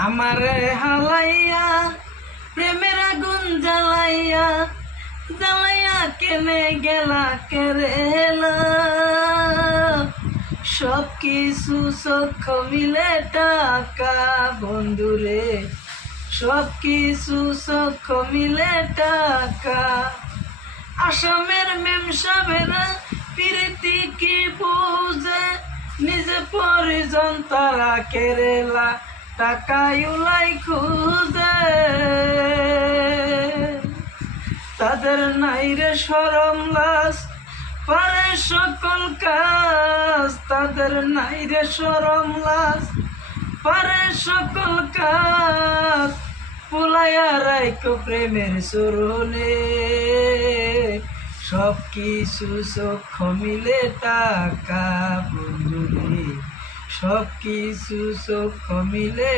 আমারে হালাইয়া প্রেমের আগুন জ্বালাইয়া জ্বালাইয়া কেনে গেলা কেরেলা। সব কিছু চোখ মিলে টাকা বন্ধুরে, সব কিছু চোখ মিলে টাকা। আসামের মেম সাহেবেরা প্রীতি কি বুঝে, নিজে পরিজন তারা কেরেলা টাকা ইউলাই খুঁজে। তাদের নাই রে শরম লাজ, পারে সকল কাজ। তাদের নাই রে শরম লাজ, পারে সকল কাজ। পুলাইয়া রাইকো প্রেমের চরণে, সব কিছু চোখ মিলে টাকা বন্ধুরে, সব কিছু চোখ মিলে।